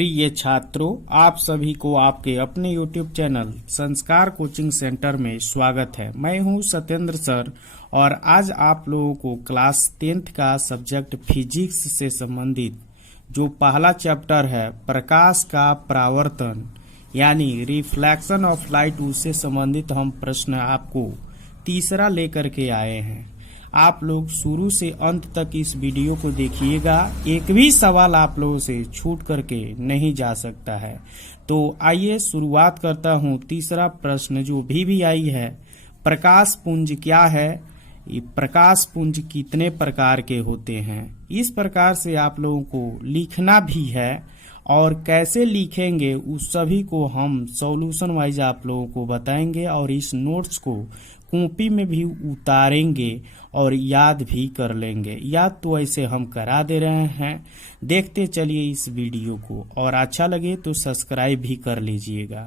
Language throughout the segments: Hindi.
प्रिय छात्रों, आप सभी को आपके अपने YouTube चैनल संस्कार कोचिंग सेंटर में स्वागत है। मैं हूं सत्येंद्र सर और आज आप लोगों को क्लास 10th का सब्जेक्ट फिजिक्स से संबंधित जो पहला चैप्टर है प्रकाश का परावर्तन यानी रिफ्लेक्शन ऑफ लाइट, उससे संबंधित हम प्रश्न आपको तीसरा लेकर के आए हैं। आप लोग शुरू से अंत तक इस वीडियो को देखिएगा, एक भी सवाल आप लोगों से छूट करके नहीं जा सकता है। तो आइए शुरुआत करता हूं। तीसरा प्रश्न जो भी आई है, प्रकाश पुंज क्या है, ये प्रकाश पुंज कितने प्रकार के होते हैं, इस प्रकार से आप लोगों को लिखना भी है और कैसे लिखेंगे उस सभी को हम सॉल्यूशन वाइज आप लोगों को बताएंगे और इस नोट्स को कॉपी में भी उतारेंगे और याद भी कर लेंगे। याद तो ऐसे हम करा दे रहे हैं। देखते चलिए इस वीडियो को और अच्छा लगे तो सब्सक्राइब भी कर लीजिएगा।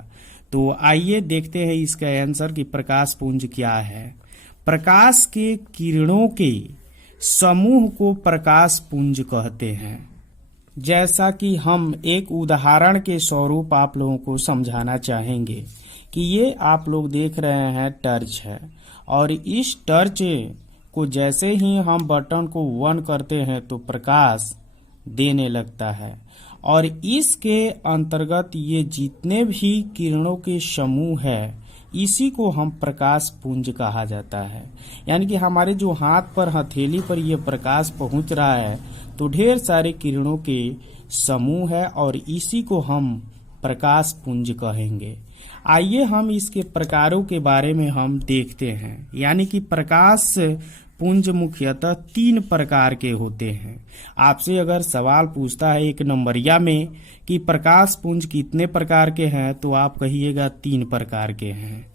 तो आइए देखते हैं इसका आंसर कि प्रकाश पुंज क्या है। प्रकाश के किरणों के समूह को प्रकाश पुंज कहते हैं। जैसा कि हम एक उदाहरण के स्वरूप आप लोगों को समझाना चाहेंगे कि ये आप लोग देख रहे हैं टर्च है और इस टर्च को जैसे ही हम बटन को ऑन करते हैं तो प्रकाश देने लगता है और इसके अंतर्गत ये जितने भी किरणों के समूह है इसी को हम प्रकाश पुंज कहा जाता है। यानी कि हमारे जो हाथ पर हथेली पर ये प्रकाश पहुंच रहा है तो ढेर सारे किरणों के समूह है और इसी को हम प्रकाश पुंज कहेंगे। आइए हम इसके प्रकारों के बारे में हम देखते हैं। यानी कि प्रकाश पुंज मुख्यतः 3 प्रकार के होते हैं। आपसे अगर सवाल पूछता है एक नंबरिया में कि प्रकाश पुंज कितने प्रकार के हैं तो आप कहिएगा 3 प्रकार के हैं।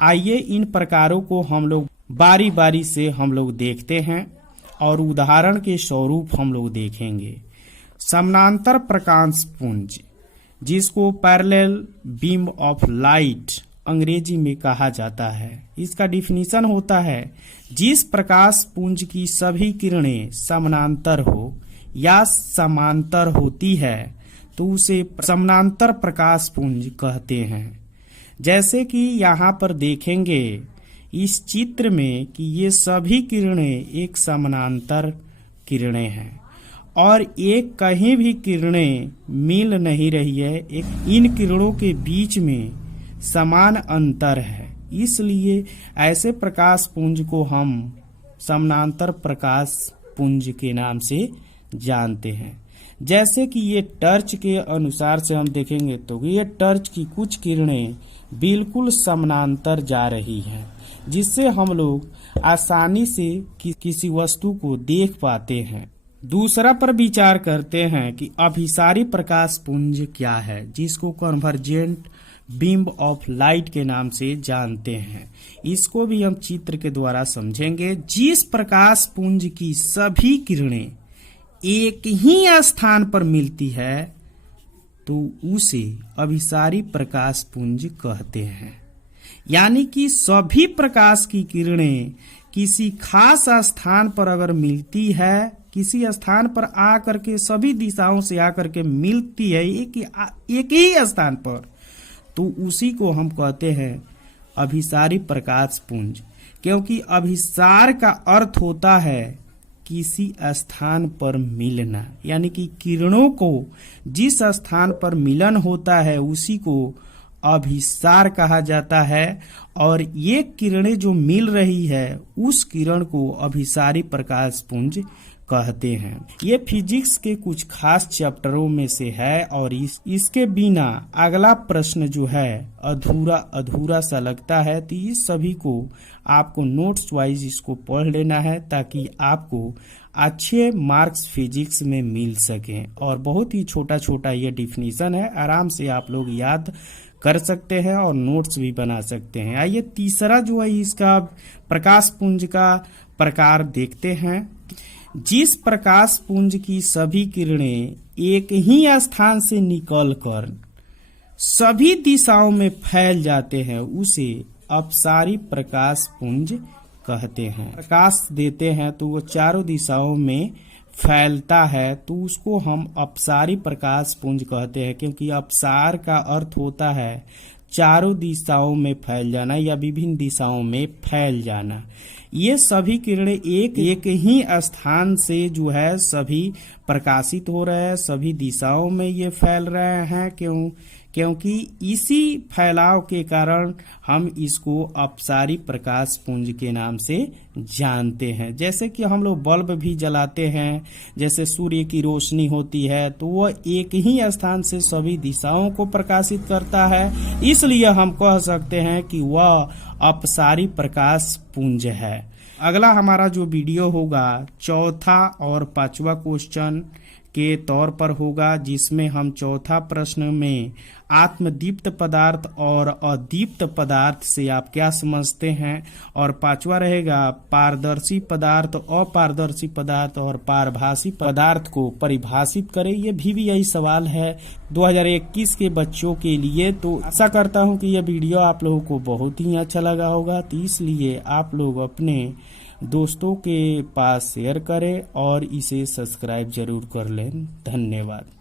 आइए इन प्रकारों को हम लोग बारी बारी से हम लोग देखते हैं और उदाहरण के स्वरूप हम लोग देखेंगे। समानांतर प्रकाश पुंज, जिसको पैरेलल बीम ऑफ लाइट अंग्रेजी में कहा जाता है, इसका डिफिनीशन होता है जिस प्रकाश पुंज की सभी किरणें समानांतर हो या समांतर होती है तो उसे समानांतर प्रकाश पुंज कहते हैं। जैसे कि यहाँ पर देखेंगे इस चित्र में कि ये सभी किरणें एक समानांतर किरणें हैं और एक कहीं भी किरणें मिल नहीं रही है, एक इन किरणों के बीच में समान अंतर है, इसलिए ऐसे प्रकाश पुंज को हम समानांतर प्रकाश पुंज के नाम से जानते हैं। जैसे कि ये टर्च के अनुसार से हम देखेंगे तो ये टर्च की कुछ किरणें बिल्कुल समानांतर जा रही हैं, जिससे हम लोग आसानी से किसी वस्तु को देख पाते हैं। दूसरा पर विचार करते हैं कि अभिसारी प्रकाश पुंज क्या है, जिसको कन्वर्जेंट बीम ऑफ लाइट के नाम से जानते हैं। इसको भी हम चित्र के द्वारा समझेंगे। जिस प्रकाश पुंज की सभी किरणें एक ही स्थान पर मिलती है तो उसे अभिसारी प्रकाश पुंज कहते हैं। यानी कि सभी प्रकाश की किरणें किसी खास स्थान पर अगर मिलती है, किसी स्थान पर आकर के सभी दिशाओं से आकर के मिलती है एक ही स्थान पर, तो उसी को हम कहते हैं अभिसारी प्रकाश पुंज। क्योंकि अभिसार का अर्थ होता है किसी स्थान पर मिलना, यानी कि किरणों को जिस स्थान पर मिलन होता है उसी को अभिसार कहा जाता है और ये किरणें जो मिल रही है उस किरण को अभिसारी प्रकाश पुंज कहते हैं। ये फिजिक्स के कुछ खास चैप्टरों में से है और इसके बिना अगला प्रश्न जो है अधूरा सा लगता है। तो इस सभी को आपको नोट्स वाइज इसको पढ़ लेना है ताकि आपको अच्छे मार्क्स फिजिक्स में मिल सकें। और बहुत ही छोटा छोटा ये डिफिनीशन है, आराम से आप लोग याद कर सकते हैं और नोट्स भी बना सकते हैं। आइए तीसरा जो है इसका प्रकाश पुंज का प्रकार देखते हैं। जिस प्रकाश पुंज की सभी किरणें एक ही स्थान से निकलकर सभी दिशाओं में फैल जाते हैं उसे अपसारी प्रकाश पुंज कहते हैं। प्रकाश देते हैं तो वो चारों दिशाओं में फैलता है तो उसको हम अपसारी प्रकाश पुंज कहते हैं, क्योंकि अपसार का अर्थ होता है चारों दिशाओं में फैल जाना या विभिन्न दिशाओं में फैल जाना। ये सभी किरणें एक ही स्थान से जो है सभी प्रकाशित हो रहे हैं, सभी दिशाओं में ये फैल रहे हैं। क्योंकि इसी फैलाव के कारण हम इसको अपसारी प्रकाश पुंज के नाम से जानते हैं। जैसे कि हम लोग बल्ब भी जलाते हैं, जैसे सूर्य की रोशनी होती है तो वह एक ही स्थान से सभी दिशाओं को प्रकाशित करता है, इसलिए हम कह सकते हैं कि वह अपसारी प्रकाश पुंज है। अगला हमारा जो वीडियो होगा चौथा और पांचवा क्वेश्चन के तौर पर होगा, जिसमें हम चौथा प्रश्न में आत्मदीप्त पदार्थ और अदीप्त पदार्थ से आप क्या समझते हैं, और पांचवा रहेगा पारदर्शी पदार्थ, अपारदर्शी पदार्थ और पारभासी पदार्थ को परिभाषित करें। ये भी यही सवाल है 2021 के बच्चों के लिए। तो आशा करता हूं कि यह वीडियो आप लोगों को बहुत ही अच्छा लगा होगा, तो इसलिए आप लोग अपने दोस्तों के पास शेयर करें और इसे सब्सक्राइब जरूर कर लें। धन्यवाद।